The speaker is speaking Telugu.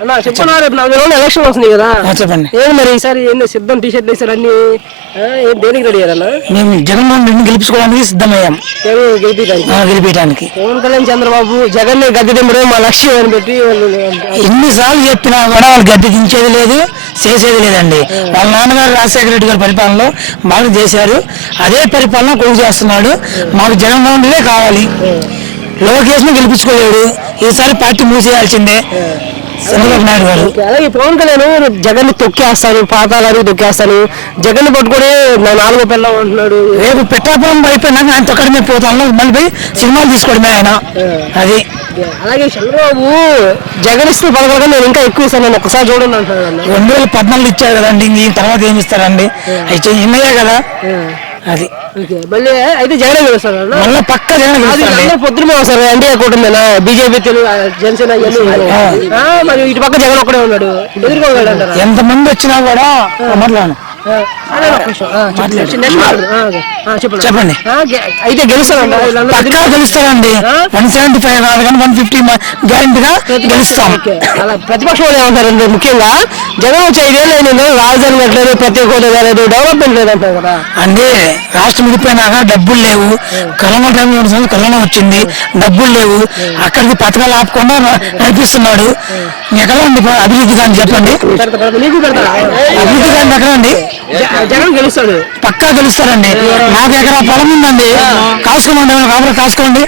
అన్న చెప్పండి, రేపు 4 రోజులు ఎలక్షన్ వస్తుంది కదా. చెప్పండి. ఏం మరి ఈసారి ఏంది సిద్ధం టీ-షర్ట్ వేసారు అన్ని, దేనికి రెడీ అయ్యారన్న? మేము జగన్మోహన్ రెడ్డిని గెలిపించుకోవడానికి సిద్ధమయ్యాం. గెలిపించడానికి పవన్ కళ్యాణ్ చంద్రబాబు జగన్ ని గద్దె దింపడే మా లక్ష్యం అని పెట్టి ఎన్నిసార్లు చెప్పినా కూడా వాళ్ళు గద్దె దించేది లేదు, చేసేది లేదండి. వాళ్ళ నాన్నగారు రాజశేఖర రెడ్డి గారి పరిపాలనలో బాగా చేశారు. అదే పరిపాలన కొడుకు చేస్తున్నాడు. మాకు జగన్మోహన్ రెడ్డే కావాలి. లోకేష్ ని గెలిపించుకోలేడు. ఈసారి పార్టీ మూసేయాల్సిందే చంద్రబాబు నాయుడు గారు. అలాగే పవన్ కళ్యాణ్ జగన్ ని తొక్కేస్తాను, పాతాలని తొక్కేస్తాను, జగన్ ని పట్టుకొని 4వ పిల్ల అంటున్నాడు. రేపు పెట్టాపురం అయిపోయినాక ఆయన తొక్కడమే పోతాను, మళ్ళీ పోయి సినిమాలు తీసుకోవడమే ఆయన. అది అలాగే చంద్రబాబు జగన్ ఇస్తే పథకాలు నేను ఇంకా ఎక్కువ ఇస్తాను, నేను ఒకసారి చూడండి అంటున్నాడు. 2014 ఇచ్చారు కదండి, ఈ తర్వాత ఏమి ఇస్తారండి? అయితే ఇన్నయ్యే కదా. అది మళ్ళీ అయితే జగన్ గెలుస్తాడు, మళ్ళీ పక్క జగన్ గెలుస్తాడు. పొద్దున వస్తారు ఎన్డీఏ కూటమినా, బీజేపీ, తెలుగు జనసేన మరి ఇటు పక్క జగన్ ఒక్కడే ఉన్నాడు, ఎదుర్కోగలడు అంటారు. ఎంతమంది వచ్చినా కూడా మాట్లాడు. చెప్పండి. అయితే గెలుస్తాడు, పక్కా గెలుస్తారండి. 175 కాదు కానీ 150 గ్యారెంటీగా గెలుస్తాం. అలా ప్రతిపక్షం ఏమంటారండి? ముఖ్యంగా జగన్ వచ్చి 5 ఏళ్ళు అయింది, రాజధాని పెట్టలేదు, ప్రత్యేక హోదా లేదు, డెవలప్మెంట్ లేదంటారు కదా అండి. రాష్ట్రం విడిపోయినాక డబ్బులు లేవు. కరోనా టైంలో కరోనా వచ్చింది, డబ్బులు లేవు. అక్కడికి పథకాలు ఆపకుండా నడిపిస్తున్నాడు. ఎక్కడ ఉంది అభివృద్ధి కానీ చెప్పండి? అభివృద్ధి కానీ ఎక్కడ అండి? జగన్ గెలుస్తాడు, పక్కా గెలుస్తారండి. 4 ఎకరా పొలం ఉందండి, కాసుకోమండి, కాసుకోండి.